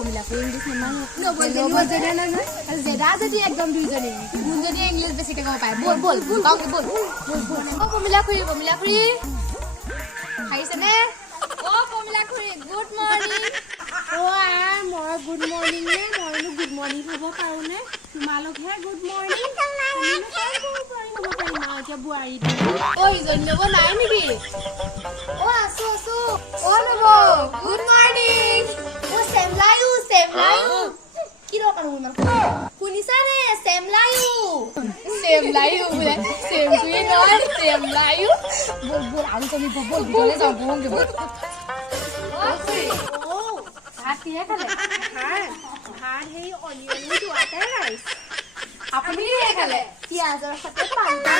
কমিলা কৰি ইংলিছ নবজনে না জেদা যদি একদম দুইজনী কোন যদি ইংলিছ বেছিকে ক'ব পাৰে বল বল বল কমিলা খুৰী খাইছে নে ও কমিলা খুৰী গুড মৰ্নিং ও মই গুড মৰ্নিং নে মইনো গুড মৰ্নিং হ'ব পাৰো নে তোমালোকহে গুড মৰ্নিং এতিয়া বোৱাৰী ও ইজনী নব নাই নেকি ও আছো ও নব গুড মৰ্নিং ও চেমলায়ু কি দৰকাৰ মোৰ ইমান শুনিছা নে চেমলায়ু বোলে চেমকুই নহয় চেমলায়ু বল আৰু তুমি বল ভিতৰলৈ যাওঁ বহোঁগে বল ভাত কিহে খালে ভাত সেই অনিয়ন ৱাটাৰ ৰাইচ আপুনি কিহে খালে পিঁয়াজৰ সৈতে পান্তা